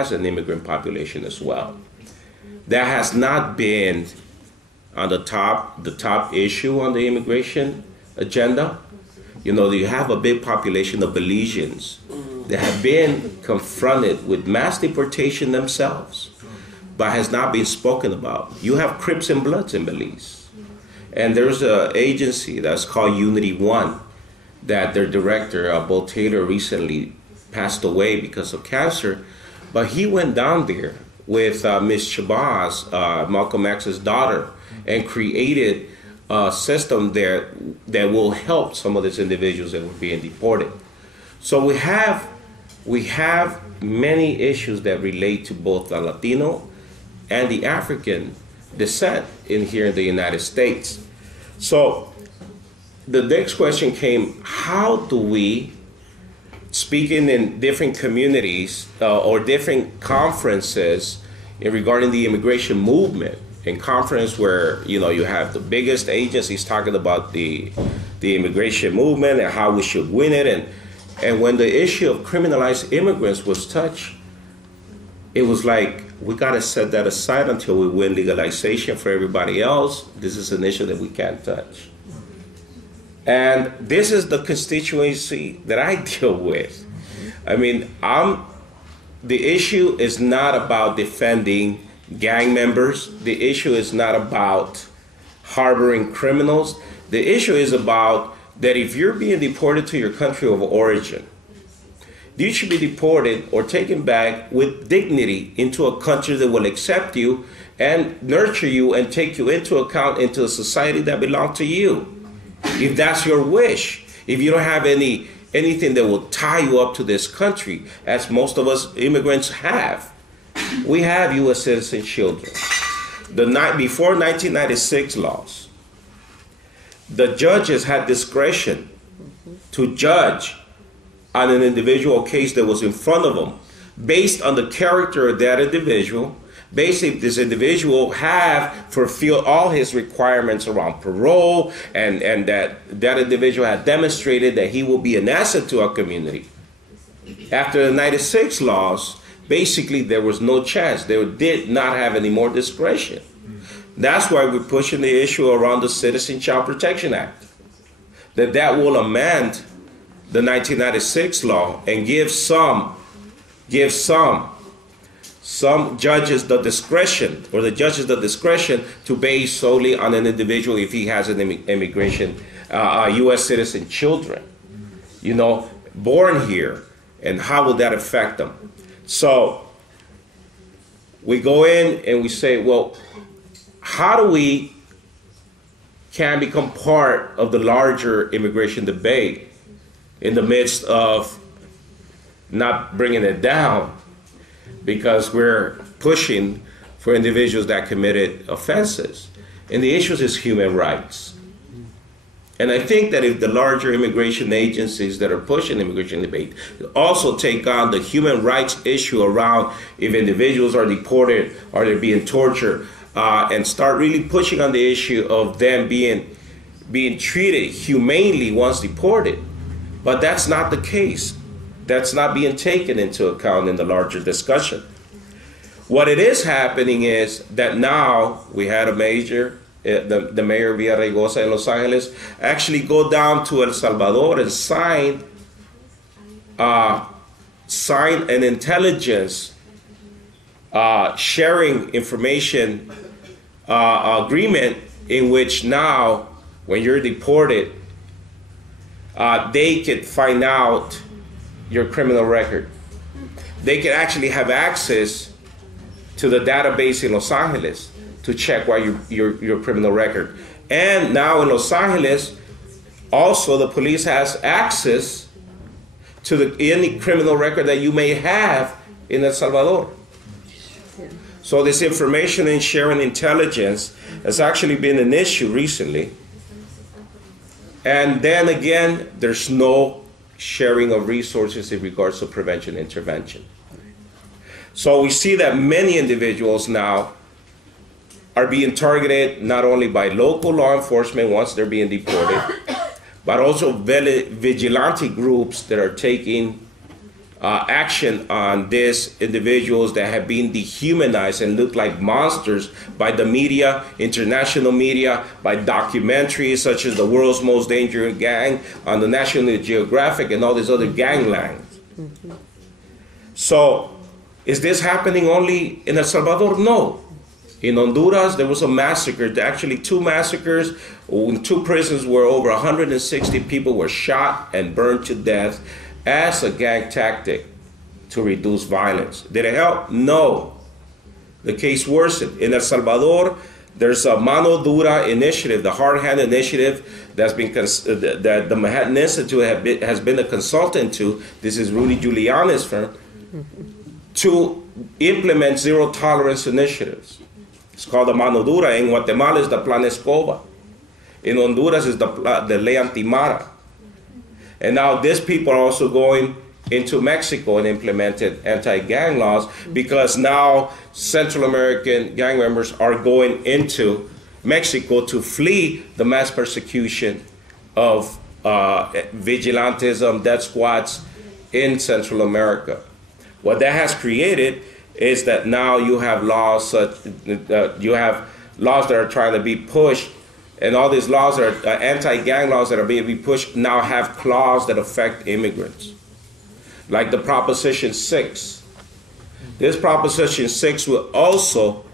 has an immigrant population as well. That has not been on the top issue on the immigration agenda. You know, you have a big population of Belizeans that have been confronted with mass deportation themselves, but has not been spoken about. You have Crips and Bloods in Belize. And there's an agency that's called Unity One that their director, Bo Taylor, recently passed away because of cancer. But he went down there with Miss Shabazz, Malcolm X's daughter, and created a system there that will help some of these individuals that were being deported. So we have many issues that relate to both the Latino and the African descent here in the United States. So the next question came, how do we, speaking in different communities or different conferences regarding the immigration movement, in conference where you have the biggest agencies talking about the immigration movement and how we should win it, and when the issue of criminalized immigrants was touched, it was like, we got to set that aside until we win legalization for everybody else. This is an issue that we can't touch. And this is the constituency that I deal with. I mean, the issue is not about defending gang members. The issue is not about harboring criminals. The issue is about that if you're being deported to your country of origin, you should be deported or taken back with dignity into a country that will accept you and nurture you and take you into account into a society that belongs to you. If that's your wish, if you don't have anything that will tie you up to this country, as most of us immigrants have. We have U.S. citizen children. Before 1996 laws, the judges had discretion to judge on an individual case that was in front of them based on the character of that individual. Basically, this individual have fulfilled all his requirements around parole, and that individual had demonstrated that he will be an asset to our community. After the 96 laws, basically there was no chance. They did not have any more discretion. That's why we're pushing the issue around the Citizen Child Protection Act. That will amend the 1996 law and give some judges the discretion, or the judges the discretion to base solely on an individual if he has an U.S. citizen children, born here, and how will that affect them? So we go in and we say, well, how do we can become part of the larger immigration debate in the midst of not bringing it down, because we're pushing for individuals that committed offenses. And the issue is human rights. And I think that if the larger immigration agencies that are pushing immigration debate also take on the human rights issue around if individuals are deported or they're being tortured, and start really pushing on the issue of them being treated humanely once deported. But that's not the case. That's not being taken into account in the larger discussion. What it is happening is that now we had a mayor, the mayor Villaraigosa in Los Angeles, actually go down to El Salvador and sign an intelligence sharing information agreement in which now, when you're deported, they could find out your criminal record. They can actually have access to the database in Los Angeles to check your criminal record. And now in Los Angeles, also the police has access to any criminal record that you may have in El Salvador. So this information and sharing intelligence has actually been an issue recently. And then again, there's no sharing of resources in regards to prevention intervention. So we see that many individuals now are being targeted not only by local law enforcement once they're being deported, but also vigilante groups that are taking action on these individuals that have been dehumanized and look like monsters by the media, international media, by documentaries such as The World's Most Dangerous Gang on the National Geographic and all these other ganglands. Mm-hmm. So, is this happening only in El Salvador? No. In Honduras, there was a massacre, actually 2 massacres in 2 prisons where over 160 people were shot and burned to death as a gang tactic to reduce violence. Did it help? No. The case worsened. In El Salvador, there's a Mano Dura initiative, the Hard Hand initiative that's been that the Manhattan Institute has been a consultant to. This is Rudy Giuliani's firm, to implement zero tolerance initiatives. It's called the Mano Dura. In Guatemala, it's the Plan Escoba. In Honduras, it's the Ley Antimara. And now these people are also going into Mexico and implemented anti-gang laws because now Central American gang members are going into Mexico to flee the mass persecution of vigilantism, death squads in Central America. What that has created is that now you have laws that are trying to be pushed. And all these laws are anti-gang laws that are being pushed now have clauses that affect immigrants. Like the Proposition 6. This Proposition 6 will also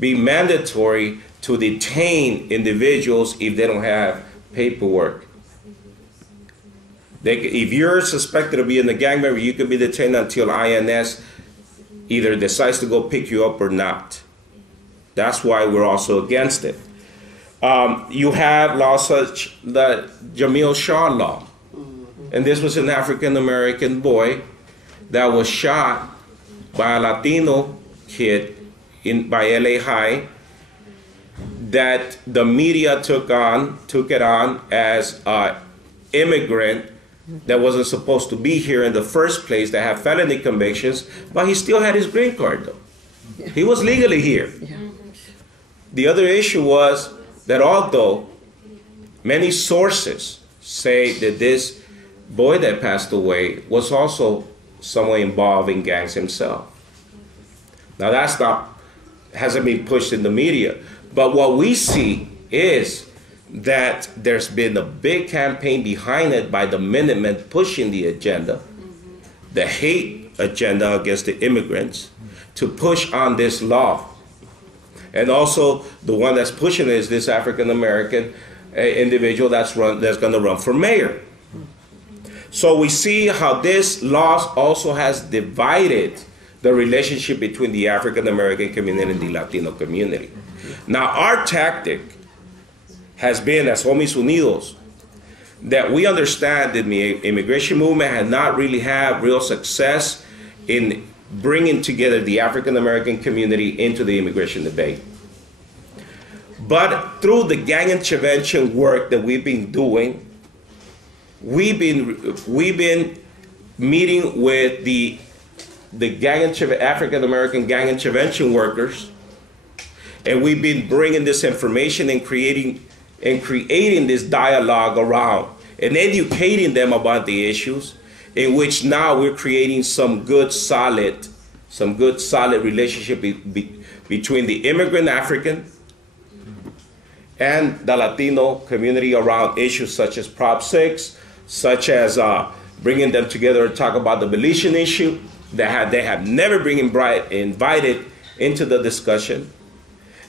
be mandatory to detain individuals if they don't have paperwork. If you're suspected of being a gang member, you can be detained until INS either decides to go pick you up or not. That's why we're also against it. You have laws such the Jamil Shaw law. And this was an African-American boy that was shot by a Latino kid by LA High that the media took it on as an immigrant that wasn't supposed to be here in the first place, that had felony convictions, but he still had his green card though. He was legally here. The other issue was that although many sources say that this boy that passed away was also somewhat involved in gangs himself. Now hasn't been pushed in the media, but what we see is that there's been a big campaign behind it by the Minutemen pushing the agenda, the hate agenda against the immigrants, to push on this law. And also, the one that's pushing it is this African-American individual that's going to run for mayor. So we see how this law also has divided the relationship between the African-American community and the Latino community. Now, our tactic has been, as Homies Unidos, that we understand that the immigration movement had not really had real success in bringing together the African-American community into the immigration debate. But through the gang intervention work that we've been doing, we've been meeting with the African-American gang intervention workers, and we've been bringing this information and creating this dialogue around and educating them about the issues, in which now we're creating some good solid relationship between the immigrant African and the Latino community around issues such as Prop 6, such as bringing them together to talk about the Belizean issue that they have never been invited into the discussion,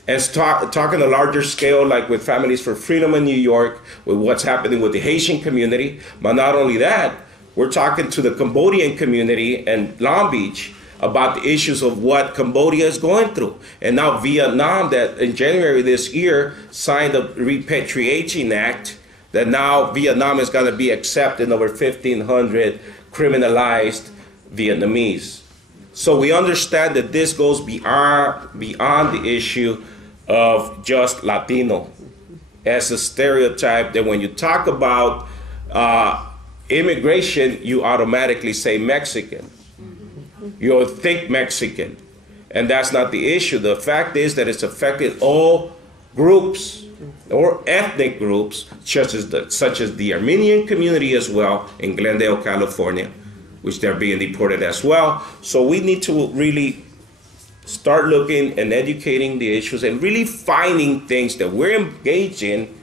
and talking a larger scale, like with Families for Freedom in New York, with what's happening with the Haitian community. But not only that, we're talking to the Cambodian community and Long Beach about the issues of what Cambodia is going through. And now Vietnam, that in January this year signed a repatriation act, that now Vietnam is going to be accepting over 1,500 criminalized Vietnamese. So we understand that this goes beyond the issue of just Latino as a stereotype, that when you talk about immigration, you automatically say Mexican. You think Mexican. And that's not the issue. The fact is that it's affected all groups or ethnic groups, such as the Armenian community as well in Glendale, California, which they're being deported as well. So we need to really start looking and educating the issues and really finding things that we're engaged in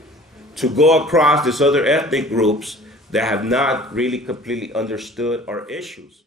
to go across these other ethnic groups that have not really completely understood our issues.